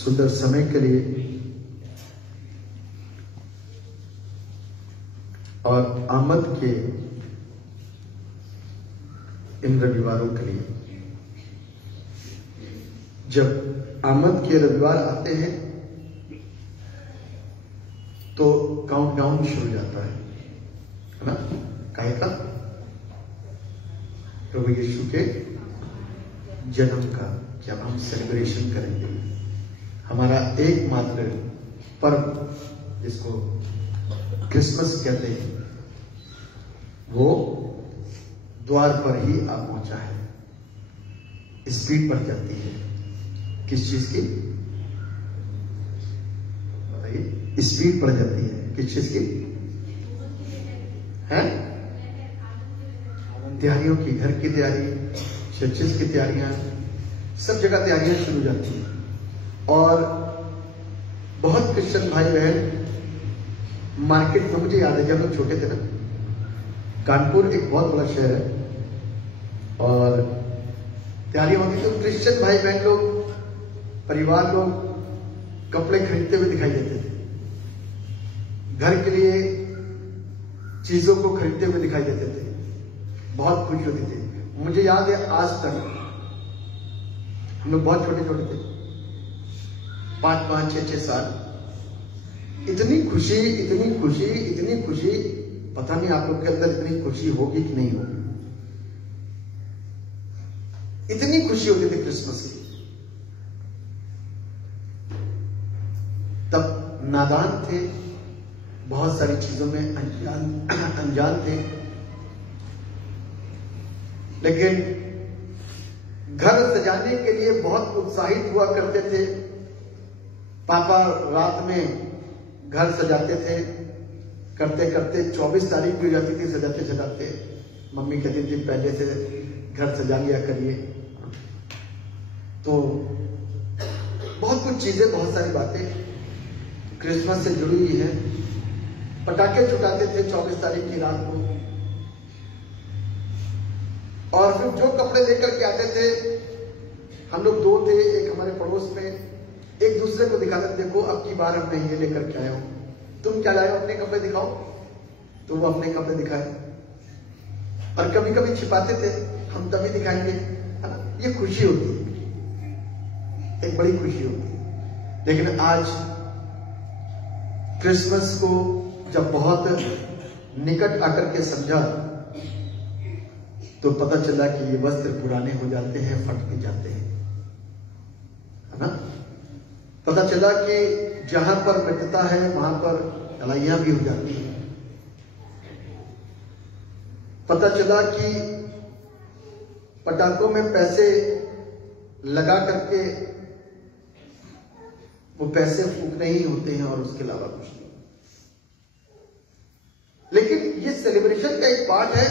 सुंदर समय के लिए और आमद के इन रविवारों के लिए। जब आमद के रविवार आते हैं तो काउंटडाउन शुरू हो जाता है ना, काहे का? प्रभु यीशु के जन्म का क्या हम सेलिब्रेशन करेंगे। हमारा एकमात्र पर्व जिसको क्रिसमस कहते हैं वो द्वार पर ही आ पहुंचा है। स्पीड बढ़ जाती है किस चीज की बताइए? स्पीड बढ़ जाती है किस चीज की? है तैयारियों की, घर की तैयारी, चर्चेस की तैयारियां, सब जगह तैयारियां शुरू हो जाती हैं। और बहुत क्रिश्चियन भाई बहन मार्केट में, मुझे याद है जब हम छोटे थे ना, कानपुर एक बहुत बड़ा शहर है और तैयारियां होती तो क्रिश्चियन भाई बहन लोग, परिवार लोग कपड़े खरीदते हुए दिखाई देते थे, घर के लिए चीजों को खरीदते हुए दिखाई देते थे, बहुत खुशी होती थी। मुझे याद है आज तक हम लोग बहुत छोटे छोटे थे, 5-5, 6-6 साल, इतनी खुशी, इतनी खुशी, इतनी खुशी, पता नहीं आप लोग के अंदर इतनी खुशी होगी कि नहीं होगी। इतनी खुशी होती थी क्रिसमस की। तब नादान थे, बहुत सारी चीजों में अनजान थे, लेकिन घर सजाने के लिए बहुत उत्साहित हुआ करते थे। पापा रात में घर सजाते थे, करते करते 24 तारीख भी हो जाती थी सजाते सजाते। मम्मी कहती थी पहले से घर सजा लिया करिए। तो बहुत कुछ चीजें, बहुत सारी बातें क्रिसमस से जुड़ी हुई है। पटाखे छुटाते थे 24 तारीख की रात को, और फिर जो कपड़े लेकर के आते थे, हम लोग 2 थे, एक हमारे पड़ोस में, एक दूसरे को दिखाते, देखो अब की बार हमने ये लेकर के आया हूं, तुम क्या लाए हो, अपने कपड़े दिखाओ। तो वो अपने कपड़े दिखाए, और कभी कभी छिपाते थे, हम तभी दिखाएंगे, है ना। ये खुशी होती है, एक बड़ी खुशी होती है। लेकिन आज क्रिसमस को जब बहुत निकट आकर के समझा तो पता चला कि ये वस्त्र पुराने हो जाते हैं, फट भी जाते हैं, है ना। पता चला कि जहां पर मिटता है वहां पर लड़ाइयां भी हो जाती हैं। पता चला कि पटाखों में पैसे लगा करके वो पैसे फूकने ही होते हैं और उसके अलावा कुछ नहीं। लेकिन ये सेलिब्रेशन का एक पार्ट है,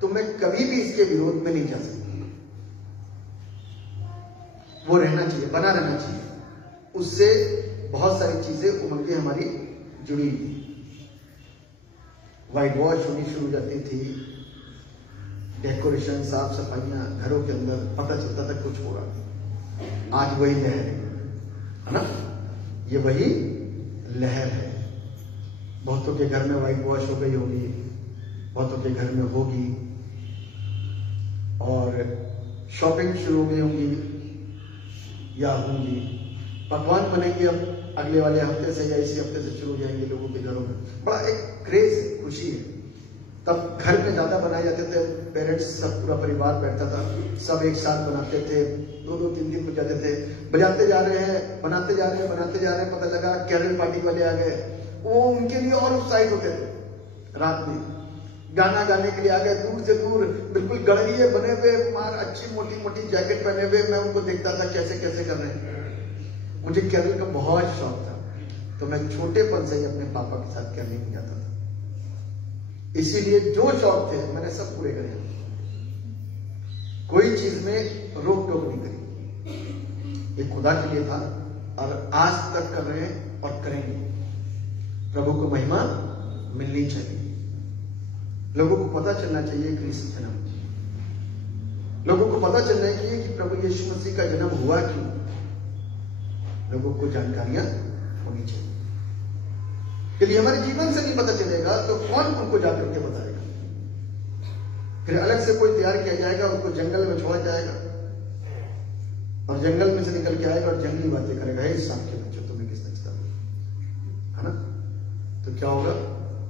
तो मैं कभी भी इसके विरोध में नहीं जा सकता। वो रहना चाहिए, बना रहना चाहिए। उससे बहुत सारी चीजें, उमंगें हमारी जुड़ी थी। व्हाइट वॉश होनी शुरू हो जाती थी, डेकोरेशन, साफ सफाइयां घरों के अंदर, पता चलता था कुछ हो रहा। आज वही लहर है ना, ये वही लहर है। बहुतों के घर में व्हाइट वॉश हो गई होगी, बहुतों के घर में होगी, और शॉपिंग शुरू हो गई होंगी या होंगी। पकवान बनेंगे अब अगले वाले हफ्ते से या इसी हफ्ते से शुरू हो जाएंगे लोगों के घरों में। बड़ा एक क्रेज है, खुशी है। तब घर में ज्यादा बनाए जाते थे, पेरेंट्स सब, पूरा परिवार बैठता था, सब एक साथ बनाते थे, 2-2, 3-3 बजाते थे, बजाते जा रहे हैं, बनाते जा रहे हैं, बनाते जा रहे हैं। पता लगा कैरल पार्टी वाले आ गए, वो उनके लिए और उत्साहित होते थे। रात में गाना गाने के लिए आ गए, दूर से दूर, बिल्कुल गड़िए बने हुए, मार अच्छी मोटी मोटी जैकेट पहने हुए। मैं उनको देखता था कैसे कैसे कर रहे हैं। मुझे कैरल का बहुत शौक था, तो मैं छोटेपन से ही अपने पापा के साथ कैरल में जाता था। इसीलिए जो शौक थे मैंने सब पूरे करे, कोई चीज में रोक टोक नहीं करी। ये खुदा के लिए था और आज तक कर रहे हैं और करेंगे। प्रभु को महिमा मिलनी चाहिए। लोगों को पता चलना चाहिए क्रिस्त जन्म, लोगों को पता चलना चाहिए कि प्रभु यीशु मसीह का जन्म हुआ क्यों। लोगों को जानकारियां होनी चाहिए। यदि हमारे जीवन से नहीं पता चलेगा तो कौन उनको जाकर के बताएगा? फिर अलग से कोई तैयार किया जाएगा, उसको जंगल में छोड़ा जाएगा और जंगल में से निकल के आएगा और जंगली बातें करेगा, हे सांप के बच्चों तुम्हें किसने है ना? तो क्या होगा?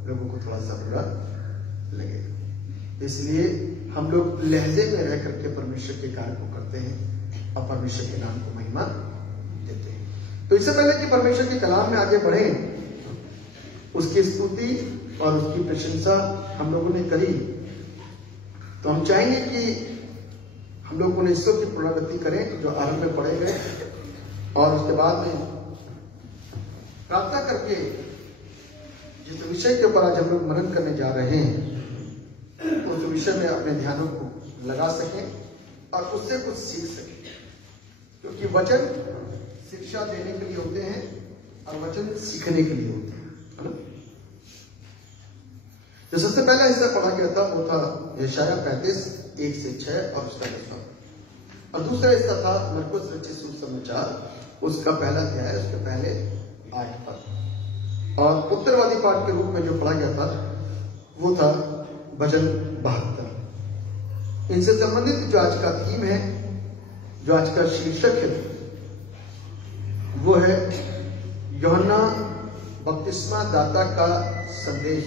लोगों को थोड़ा सा बुरा लगेगा। इसलिए हम लोग लहजे में रह करके परमेश्वर के कार्य को करते हैं और परमेश्वर के नाम को महिमा देते हैं। तो इससे पहले कि परमेश्वर के कलाम में आगे बढ़े, उसकी स्तुति और उसकी प्रशंसा हम लोगों ने करी, तो हम चाहेंगे कि हम लोग उन हिस्सों की पुनरावृत्ति करें जो आरंभ में पढ़े गए और उसके बाद में प्रार्थना करके जिस विषय के ऊपर आज हम लोग मनन करने जा रहे हैं उस विषय में अपने ध्यानों को लगा सकें और उससे कुछ सीख सकें, क्योंकि वचन शिक्षा देने के लिए होते हैं और वचन सीखने के लिए होते हैं, है ना? जो सबसे पहला हिस्सा पढ़ा गया था वो था यशाया 35:1-6 और उसका 10वां, और दूसरा हिस्सा था मरकुस रचित सुसमाचार, उसका पहला अध्याय, उसके पहले 8 पद, और उत्तरवादी पाठ के रूप में जो पढ़ा गया था वो था भजन 72। इनसे संबंधित जो आज का थीम है, जो आज का शीर्षक है, वो है यूहन्ना बपतिस्मा दाता का संदेश,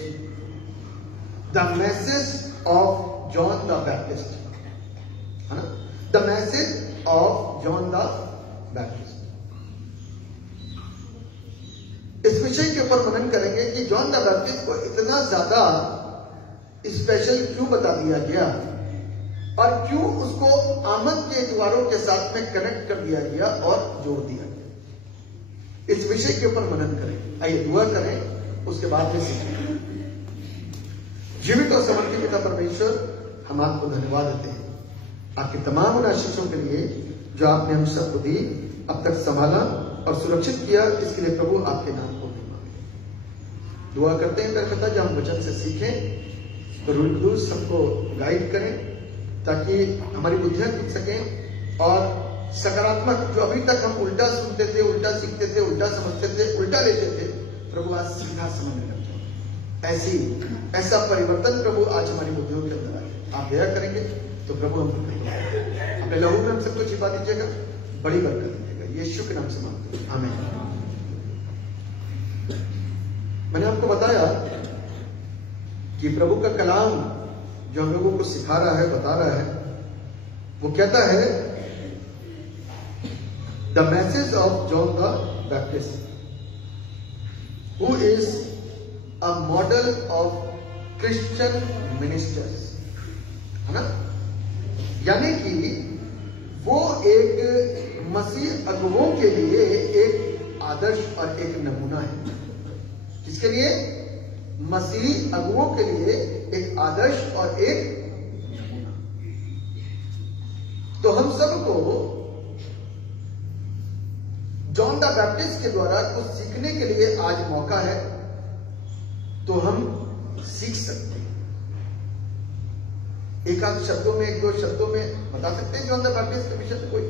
the message of John the Baptist, है ना? The message of John the Baptist. इस विषय के ऊपर मनन करेंगे कि जॉन द बैप्टिस्ट को इतना ज्यादा स्पेशल क्यों बता दिया गया और क्यों उसको आमद के द्वारों के साथ में कनेक्ट कर दिया गया और जोड़ दिया गया। इस विषय के ऊपर मनन करें। आइए दुआ करें, उसके बाद में सीखें। जीवित और समर्थी पिता परमेश्वर, हम आपको धन्यवाद देते हैं आपकी तमाम उन आशीषों के लिए जो आपने हम सबको दी, अब तक संभाला और सुरक्षित किया, इसके लिए प्रभु आपके नाम को महिमा मिले। दुआ करते हैं पिता, जब हम वचन से सीखें तो रूह कुदूस हमको गाइड करें ताकि हमारी बुद्धियां खुल सकें और सकारात्मक, जो अभी तक हम उल्टा सुनते थे, उल्टा सीखते थे, उल्टा समझते थे, उल्टा लेते थे, प्रभु आज सीधा समझने लग जाए। ऐसा परिवर्तन प्रभु आज हमारी बुद्धियों के अंदर आए। आप दया करेंगे तो प्रभु हमको अपने लहू में हम सबको छिपा दीजिएगा, बड़ी बरकत दीजिएगा, यीशु के नाम से मांगते हैं, आमीन। मैंने आपको बताया कि प्रभु का कलाम जो हम लोगों को सिखा रहा है, बता रहा है, वो कहता है the message of John the Baptist who is a model of Christian ministers, है ना? यानी कि वो एक मसीह अगुवों के लिए एक आदर्श और एक नमूना है। किसके लिए? मसीही अगुवों के लिए एक आदर्श और एक नमूना। तो हम सबको जॉन द बैप्टिस्ट के द्वारा कुछ सीखने के लिए आज मौका है, तो हम सीख सकते हैं। एक आध शब्दों में, एक दो शब्दों में बता सकते हैं जॉन द बैप्टिस्ट के विषय में कोई,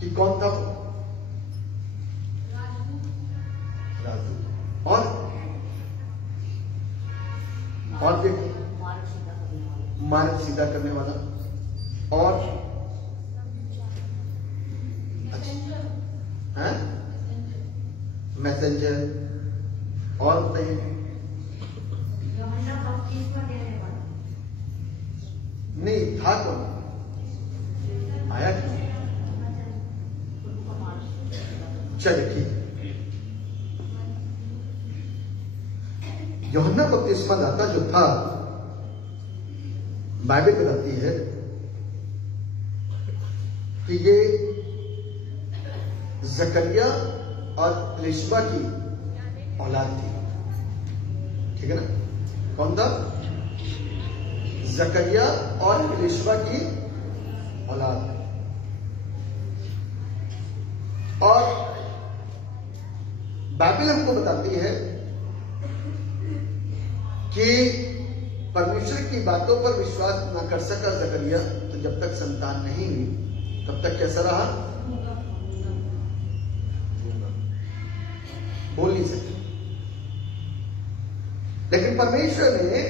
कि कौन था वो? राजदूत। और देखो, मार्ग सीधा करने वाला, और अच्छा, मैसेंजर, और बताइए। नहीं था कौन? आया क्यों? चलिए ठीक। यूहन्ना बपतिस्मा दाता जो था, बाइबल बताती है कि ये जकरिया और एलिशबा की औलाद थी, ठीक है ना? कौन था? जकरिया और एलिशबा की औलाद। और बाइबल हमको बताती है कि परमेश्वर की बातों पर विश्वास न कर सका जकरिया, तो जब तक संतान नहीं हुई तब तक कैसा रहा? बोल नहीं सकते। लेकिन परमेश्वर ने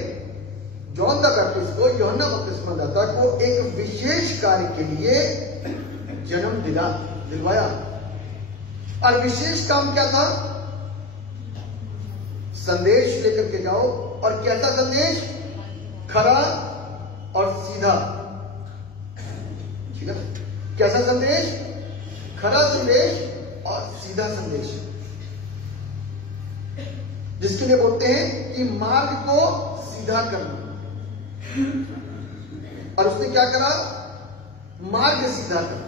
जॉन द बैप्टिस्ट को, यूहन्ना बपतिस्मादाता को एक विशेष कार्य के लिए जन्म दिलवाया। और विशेष काम क्या था? संदेश लेकर के जाओ। और कैसा संदेश? खरा और सीधा। ठीक है ना? कैसा संदेश? खरा संदेश और सीधा संदेश, जिसके लिए बोलते हैं कि मार्ग को सीधा करना। और उसने क्या करा? मार्ग सीधा करना।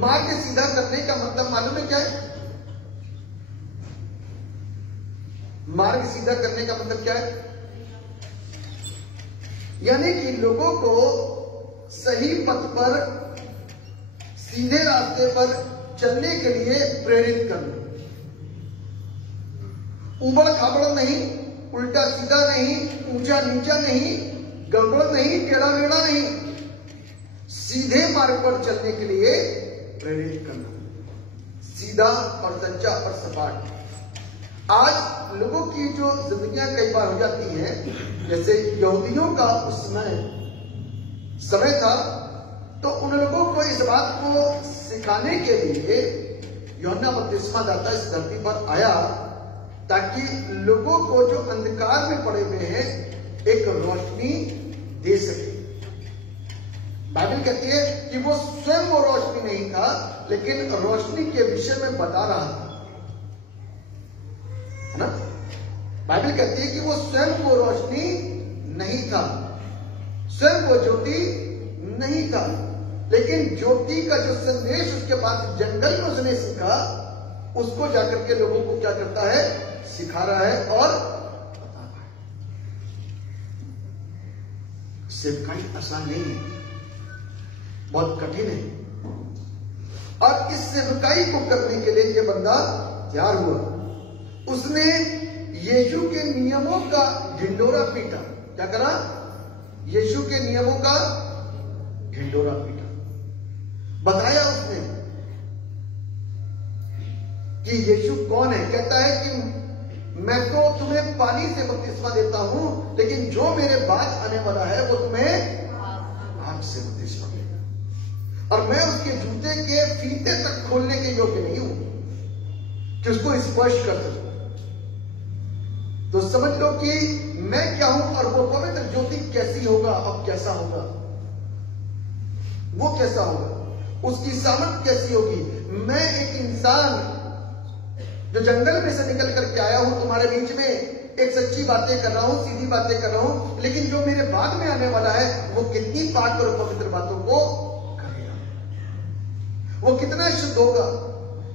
मार्ग सीधा करने का मतलब मालूम है क्या है? मार्ग सीधा करने का मतलब क्या है? यानी कि लोगों को सही पथ पर, सीधे रास्ते पर चलने के लिए प्रेरित करना। उबड़ खाबड़ नहीं, उल्टा सीधा नहीं, ऊंचा नीचा नहीं, गड़बड़ नहीं, टेढ़ा मेढ़ा नहीं, सीधे मार्ग पर चलने के लिए प्रेरित करना। सीधा और सच्चा और सपाट। आज लोगों की जो जिंदगियां कई बार हो जाती हैं, जैसे यहूदियों का उस समय था, तो उन लोगों को इस बात को सिखाने के लिए यूहन्ना बपतिस्मादाता इस धरती पर आया, ताकि लोगों को जो अंधकार में पड़े हुए हैं एक रोशनी दे सके। बाइबल कहती है कि वो स्वयं वो रोशनी नहीं था, लेकिन रोशनी के विषय में बता रहा था, है ना? बाइबल कहती है कि वो स्वयं वो रोशनी नहीं था, स्वयं वो ज्योति नहीं था, लेकिन ज्योति का जो संदेश उसके पास जंगल में उसने सीखा, उसको जाकर के लोगों को क्या करता है? सिखा रहा है और बता रहा है। सेवकाई आसान नहीं है, बहुत कठिन है। और इस सेवकाई को करने के लिए ये बंदा तैयार हुआ। उसने यीशु के नियमों का ढिंडोरा पीटा। क्या करा? यीशु के नियमों का ढिंडोरा पीटा। बताया उसने कि यीशु कौन है। कहता है कि मैं तो तुम्हें पानी से बपतिस्मा देता हूं, लेकिन जो मेरे बाद आने वाला है वो तुम्हें आग से बपतिस्मा देगा, और मैं उसके जूते के फीते तक खोलने के योग्य नहीं हूं कि उसको स्पर्श कर सकूं। तो समझ लो कि मैं क्या हूं और वो पवित्र ज्योति कैसी होगा और कैसा होगा, वो कैसा होगा, उसकी सामर्थ कैसी होगी। मैं एक इंसान जो जंगल में से निकल करके आया हूं तुम्हारे बीच में, एक सच्ची बातें कर रहा हूं, सीधी बातें कर रहा हूं, लेकिन जो मेरे बाद में आने वाला है वो कितनी पाक और पवित्र बातों को करेगा, वो कितना शुद्ध होगा।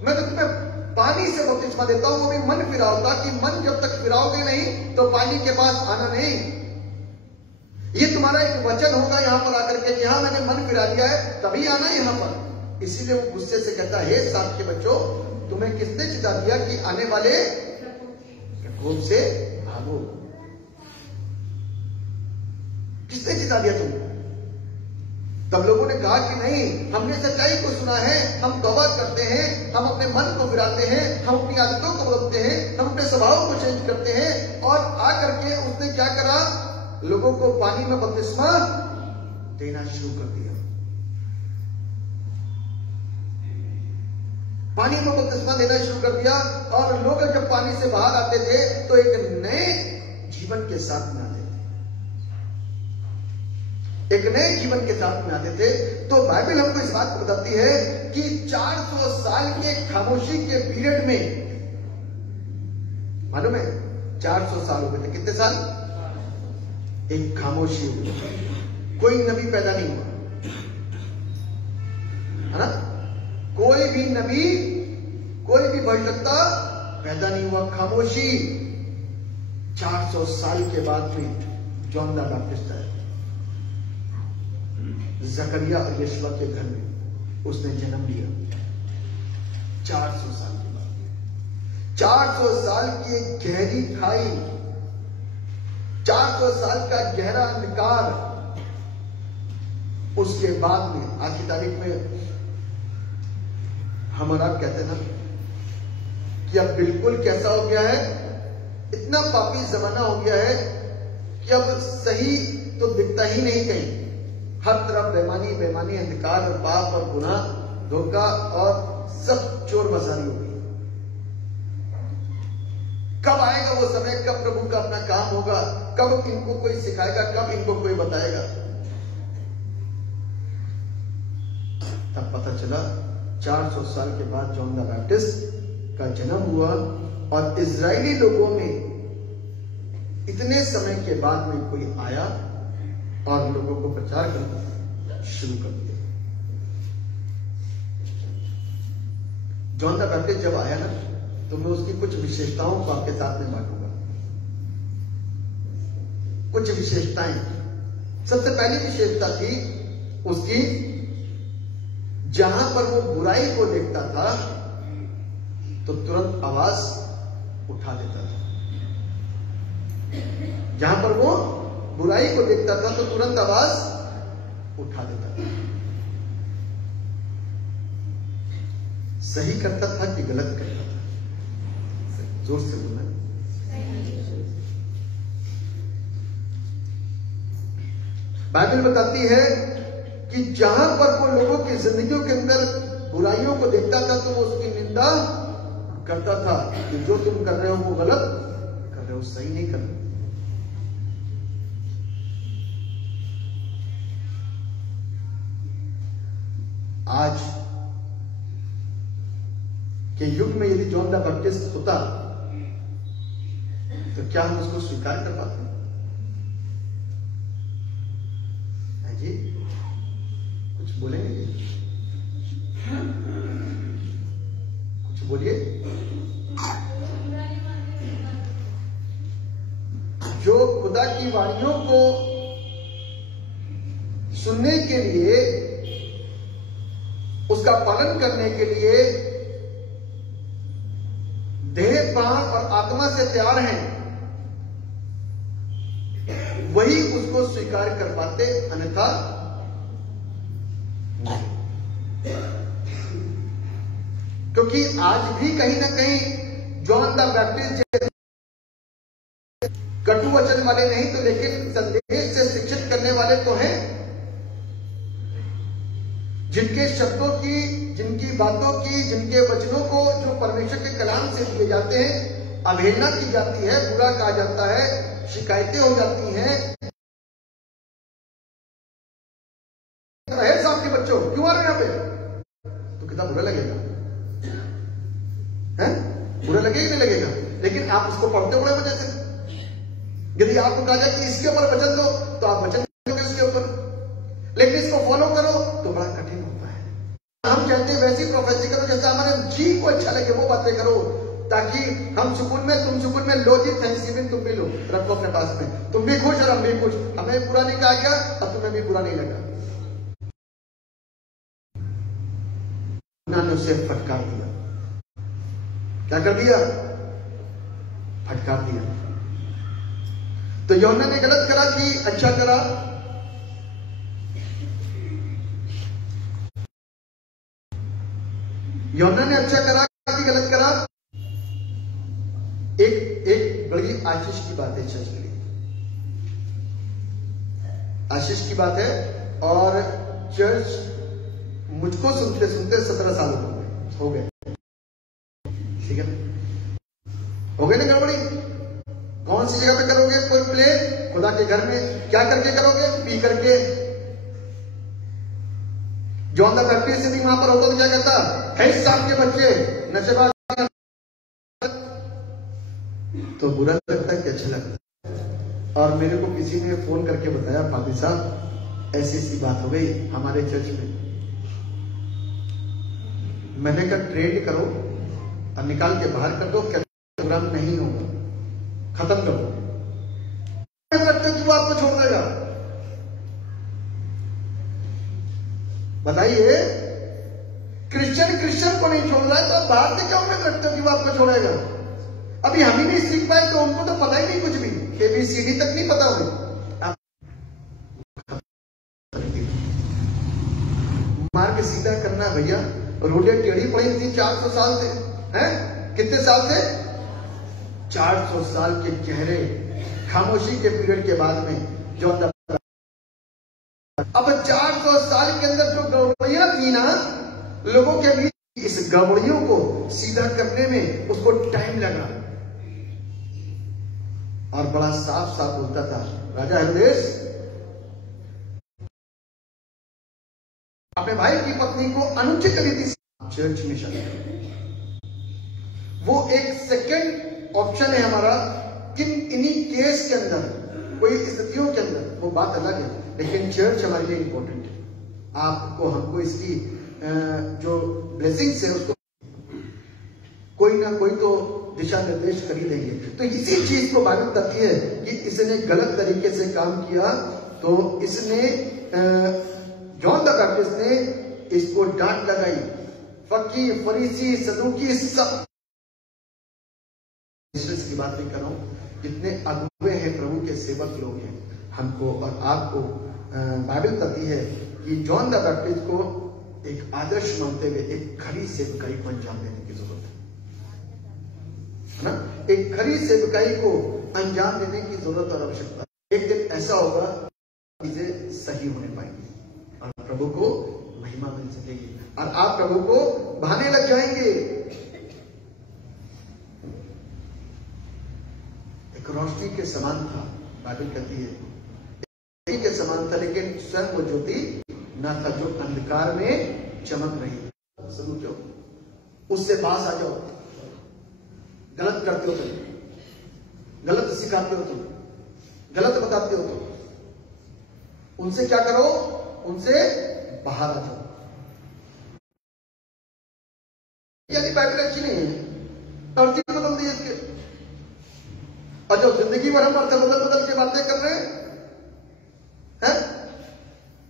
मैं तो तुम्हें पानी से बपतिस्मा देता हूं, वो भी मन फिराओ, ताकि मन जब तक फिराओगे नहीं तो पानी के पास आना नहीं। ये तुम्हारा एक वचन होगा यहाँ पर आकर के, यहां मैंने मन फिरा दिया है, तभी आना यहां पर। इसीलिए वो गुस्से से कहता है, हे सांप के बच्चों, तुम्हें किसने चिता दिया कि आने वाले प्रकोप से भागो? किसने चिता दिया तुम्हें? तब लोगों ने कहा कि नहीं, हमने सच्चाई को सुना है, हम तौबा करते हैं, हम अपने मन को फिराते हैं, हम अपनी आदतों को बदलते हैं, हम अपने स्वभाव को चेंज करते हैं। और आकर के उसने क्या करा? लोगों को पानी में बपतिस्मा देना शुरू कर दिया। पानी में बपतिस्मा देना शुरू कर दिया, और लोग जब पानी से बाहर आते थे तो एक नए जीवन के साथ में आते थे, एक नए जीवन के साथ में आते थे। तो बाइबल हमको इस बात को बताती है कि 400 साल के खामोशी के पीरियड में, मालूम है 400 साल हो गए थे। कितने साल? एक खामोशी हो गई, कोई नबी पैदा नहीं हुआ, है ना? कोई भी नबी, कोई भी भविष्यवक्ता पैदा नहीं हुआ। खामोशी। 400 साल के बाद में जॉन द बैप्टिस्ट आया, जकरिया और यशवा के घर में उसने जन्म लिया। 400 साल के बाद, 400 साल की गहरी खाई, 400 साल का गहरा अंधकार। उसके बाद में आज की तारीख में हम और आप कहते हैं ना कि अब बिल्कुल कैसा हो गया है, इतना पापी जमाना हो गया है कि अब सही तो दिखता ही नहीं कहीं, हर तरफ बेईमानी बेईमानी, अंधकार और पाप और गुनाह, धोखा और सब चोर मसाली हो गई। कब आएगा वो समय, कब प्रभु का अपना काम होगा, कब इनको कोई सिखाएगा, कब इनको कोई बताएगा? तब पता चला 400 साल के बाद जॉन द बैप्टिस्ट का जन्म हुआ और इजरायली लोगों में इतने समय के बाद में कोई आया और लोगों को प्रचार करना शुरू कर दिया। जॉन द बैप्टिस्ट जब आया ना, तो मैं उसकी कुछ विशेषताओं को आपके साथ में बांटूंगा। कुछ विशेषताएं। सबसे पहली विशेषता थी उसकी, जहां पर वो बुराई को देखता था तो तुरंत आवाज उठा देता था। जहां पर वो बुराई को देखता था तो तुरंत आवाज उठा देता था। सही करता था कि गलत करता था? जोर से बोलना। बाइबल बताती है कि जहां पर वो लोगों की जिंदगियों के अंदर बुराइयों को देखता था तो वो उसकी निंदा करता था कि जो तुम कर रहे हो वो गलत कर रहे हो, सही नहीं कर रहे। आज के युग में यदि जॉन द बैप्टिस्ट होता तो क्या हम उसको स्वीकार कर पाते? जी कुछ बोलेंगे? कुछ बोलिए। जो खुदा की वाणियों को सुनने के लिए, उसका पालन करने के लिए देह, प्राण और आत्मा से तैयार हैं, वही उसको स्वीकार कर पाते, अन्यथा नहीं। क्योंकि आज भी कहीं ना कहीं जॉन द बैप्टिस्ट कटु वचन वाले नहीं तो लेकिन संदेश से शिक्षित करने वाले तो हैं, जिनके शब्दों की, जिनकी बातों की, जिनके वचनों को जो परमेश्वर के कलाम से दिए जाते हैं अवहेलना की जाती है, बुरा कहा जाता है, शिकायतें हो जाती हैं। साहब के बच्चों क्यों आ रहे हैं यहां पे? तो कितना बुरा लगेगा, है? बुरा लगेगा नहीं लगेगा? लेकिन आप उसको पढ़ते बड़े वजह से। यदि आपको कहा जाए कि इसके ऊपर वचन दो तो आप वचन दोगे उसके ऊपर, लेकिन इसको फॉलो करो तो बड़ा कठिन होता है। हम कहते हैं वैसी प्रोफेसी करो जैसा हमारे जी को अच्छा लगे, वो बातें करो ताकि हम सुकून में, तुम सुकून में। लो जी थैंक्सगिविंग तुम भी लो, रखो अपने पास में, तुम भी खुश और हम भी खुश, हमें बुरा नहीं कहा गया और तुम्हें भी बुरा नहीं लगा। उन्होंने उसे फटकार दिया। क्या कर दिया? फटकार दिया। तो यूहन्ना ने गलत करा कि अच्छा करा? यूहन्ना ने अच्छा करा कि गलत करा? एक बड़ी आशीष की बात है चर्च के लिए, आशीष की बात है। और चर्च मुझको सुनते सुनते 17 साल हो गए, ठीक है? हो गए ना गड़बड़ी? कौन सी जगह पे करोगे कोई प्ले? खुदा के घर में। क्या करके करोगे? पी करके। जॉन द बैप्टिस्ट यदि वहां पर होता तो क्या कहता? है साहब के बच्चे नशेबाज। तो बुरा लगता है कि अच्छा लगता? और मेरे को किसी ने फोन करके बताया, फादी साहब ऐसी ऐसी बात हो गई हमारे चर्च में। मैंने कहा ट्रेड करो और निकाल के बाहर कर दो, क्या प्रोग्राम नहीं होगा, खत्म कर दो। तू आपको छोड़ देगा? बताइए, क्रिश्चियन को नहीं छोड़ रहा है तो बाहर से क्या उम्मीद रखते हो कि वो आपको छोड़ेगा? अभी हम ही नहीं सीख पाए तो उनको तो पता ही नहीं, कुछ भी ABCD तक नहीं पता होगी। मार्ग सीधा करना भैया, रोडें टेढ़ी पड़ी थी 400 साल से, हैं? कितने साल से? 400 साल के गहरे खामोशी के पीरियड के बाद में जॉन द अब 400 साल के अंदर जो गड़बड़ियां थी ना लोगों के बीच, इस गड़बड़ियों को सीधा करने में उसको टाइम लगा और बड़ा साफ साफ बोलता था। राजा हेरोदेस अपने भाई की पत्नी को अनुचित रीति से चर्च में शामिल कर, वो एक सेकंड ऑप्शन है हमारा कि इन्हीं केस के अंदर, कोई स्थितियों के अंदर वो बात अलग है, लेकिन चर्च हमारे लिए इंपॉर्टेंट है। आपको हमको इसकी जो ब्लेसिंग्स है उसको कोई ना कोई तो दिशा निर्देश कर ही देंगे। तो इसी चीज को बाइबल बताती है कि इसने गलत तरीके से काम किया, तो इसने जॉन द बैप्टिस्ट ने इसको डांट लगाई। फकीर, फरीसी, सदूकी सब की बात नहीं कर रहा हूं, जितने अगुवे हैं, प्रभु के सेवक लोग हैं, हमको और आपको बाइबल बताती है कि जॉन द बैप्टिस्ट को एक आदर्श मानते हुए एक खरी सेवकाई को अंजाम देने की जरूरत है ना। एक खरी सेवकाई को अंजाम देने की जरूरत और आवश्यकता। एक दिन ऐसा होगा चीजें सही होने पाएंगी और प्रभु को महिमा मिल सकेगी और आप प्रभु को भाने लग जाएंगे। एक रोशनी के समान था, बाइबल कहती है के समान था, लेकिन स्वयं वो ज्योति ना था जो अंधकार में चमक रही थी। समझो, उससे पास आ जाओ। गलत करते हो तुम, गलत सिखाते हो तुम, गलत बताते हो तुम, उनसे क्या करो? उनसे बाहर आ जाओ। यानी बाइबल अच्छी नहीं है, अर्थ ही बदल दी इसके। और जो जिंदगी भर हम अर्थ बदल के बातें कर रहे हैं,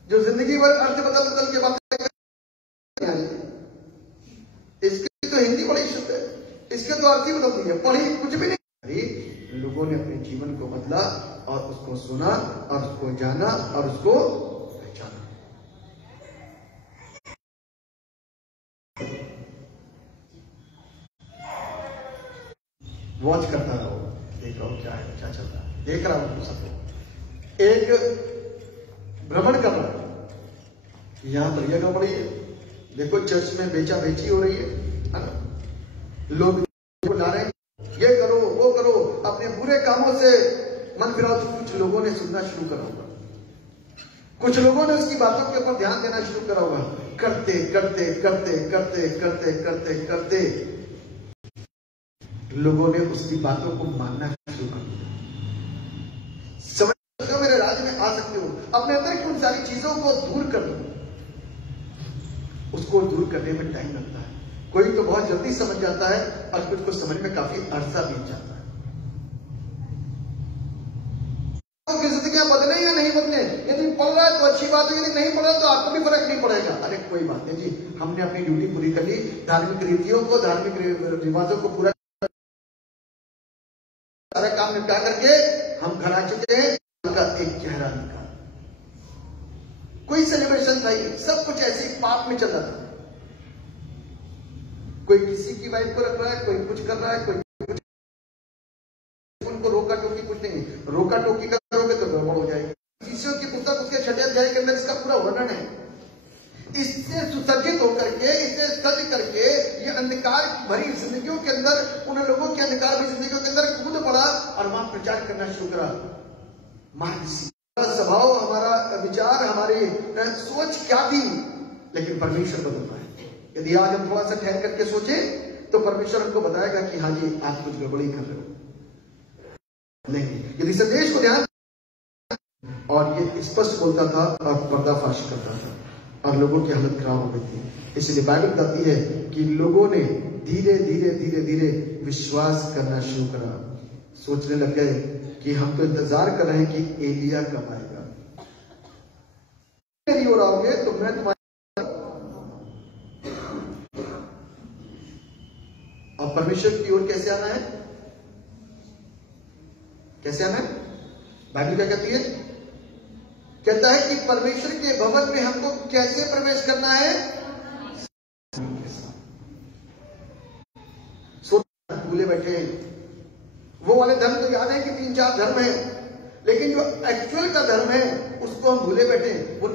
जो जिंदगी भर अर्थ बदल के बातें कर रहे हैं, इसकी तो हिंदी बड़ी शुद्ध है, इसके तो अर्थ ही बदल दी है, पढ़ी कुछ भी नहीं। लोगों ने अपने जीवन को बदला और उसको सुना और उसको जाना और उसको पहचाना। वॉच करता रहो, देख रहा हूं क्या है, क्या चल रहा है, देख रहा हूं सबको। एक भ्रमण कर रहा है, यहां पर यह गड़बड़ी है, देखो चर्च में बेचा बेची हो रही है ना, लोग ला रहे हैं, ये करो वो करो, अपने बुरे कामों से मन फिराओ। तो कुछ लोगों ने सुनना शुरू करा होगा, कुछ लोगों ने उसकी बातों के ऊपर ध्यान देना शुरू करा होगा। करते करते करते करते करते करते करते लोगों ने उसकी बातों को मानना शुरू कर दिया। समझ मेरे राज्य में आ सकते हो, अपने अंदर की उन सारी चीजों को दूर कर दो। उसको दूर करने में टाइम लगता है, कोई तो बहुत जल्दी समझ जाता है और कुछ को समझ में काफी अरसा बीत जाता है। जिंदगियां बदले या नहीं बदले, यदि पढ़ रहा है तो अच्छी बात है, यदि नहीं पढ़ रहा तो आपको भी फर्क नहीं पड़ेगा। अरे कोई बात नहीं जी, हमने अपनी ड्यूटी पूरी कर ली, धार्मिक रीतियों को, धार्मिक रिवाजों को पूरा सारा काम निपटा करके हम घर आ चुके हैं। उनका एक गहरा निकाल, कोई सेलिब्रेशन नहीं, सब कुछ ऐसे ही पाप में चल रहा था। कोई किसी की वाइफ को रख रहा है, कोई कुछ कर रहा है, कोई कुछ, उनको रोका टोकी कुछ नहीं। रोका टोकी करोगे तो गड़बड़ हो जाएगी। ईश्वर की पुस्तक उसके 6 अध्याय के अंदर इसका पूरा वर्णन है। इससे सुसज्जित होकर के, इससे सज करके ये अंधकार भरी जिंदगियों के अंदर, उन लोगों के अंधकार भरी जिंदगियों के अंदर कूद पड़ा और वहां प्रचार करना शुरू करा। स्वभाव, हमारा विचार, हमारी सोच क्या थी, लेकिन परमेश्वर बदल रहा है। यदि आज हम थोड़ा सा ठहर करके सोचे तो परमेश्वर हमको बताएगा कि हाँ जी आप कुछ गड़बड़ी कर रहे हो। नहीं, यदि संदेश को ध्यान, और ये स्पष्ट बोलता था और पर्दाफाश करता था और लोगों की हालत खराब हो गई थी। इसलिए बाइबल बताती है कि लोगों ने धीरे धीरे धीरे धीरे विश्वास करना शुरू करा। सोचने लग गए कि हम तो इंतजार कर रहे हैं कि एलिया कब आएगा। यदि हो रहोगे तो मैं तुम्हारे, और परमेश्वर की ओर कैसे आना है, कैसे आना है? बाइबल क्या कहती है? कहता है कि परमेश्वर के भवन में हमको कैसे प्रवेश करना है? भूले बैठे हैं। वो वाले धर्म तो याद है कि 3-4 धर्म है, लेकिन जो एक्चुअल का धर्म है उसको हम भूले बैठे हैं। वो